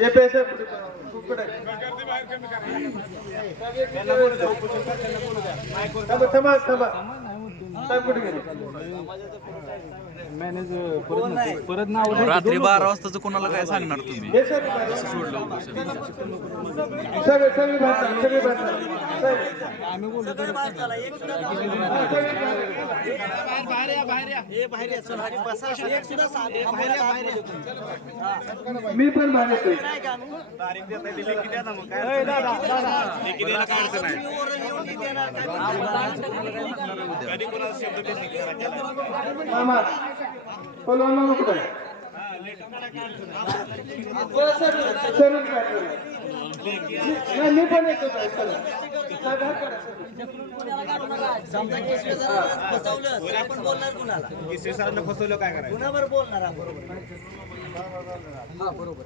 ये पैसे कुकडे थांबा थांबा कुठे गेले परत नाव रात्री 12 वाजताच कोणाला काय सांगणार तुम्ही सोडलं सगळे सगळे आम्ही बोलतो मी पण बाहेर येतोय मामा पलवाना नको मी पण येतो आपण बोलणार कुणाला फसवलं काय करायचं कुणावर बोलणार बरोबर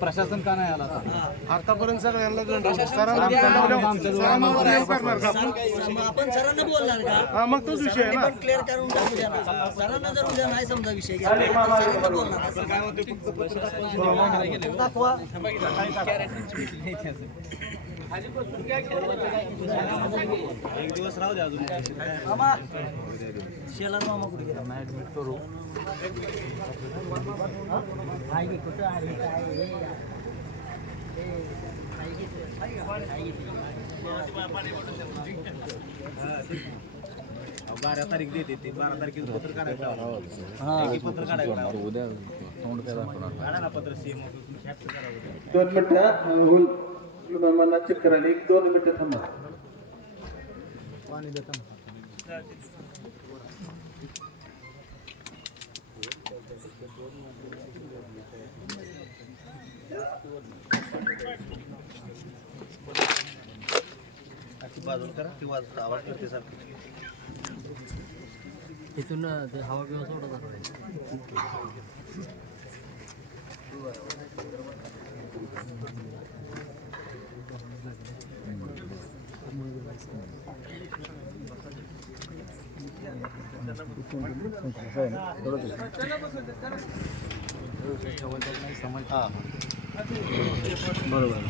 प्रशासन का नाही आला आतापर्यंत सगळ्यांना आपण सरांना बोलणार का मग तोच विषय आहे ना क्लिअर करून टाकू द्या ना सरांना जर उद्या नाही समजा विषय सरांना बोलणार दाखवा एक दिवस राहू दे अजून मामा शेलार मामा कुठे गेला नाही ऍडमिट करू कुठं आहे काय 12 तारीख देते ते 12 तारखेला पत्र काढायचं पत्र काढायचं उद्या तोंड काय दाखवणार काढा ना पत्र सीएम ऑफिस 2 मिनिटं मला चक्कर आली 1-2 मिनिटं थांबा पाणी देता बाजूला करा किंवा आवाज करते सारखं इथून हवा बिवा सोडत बरोबर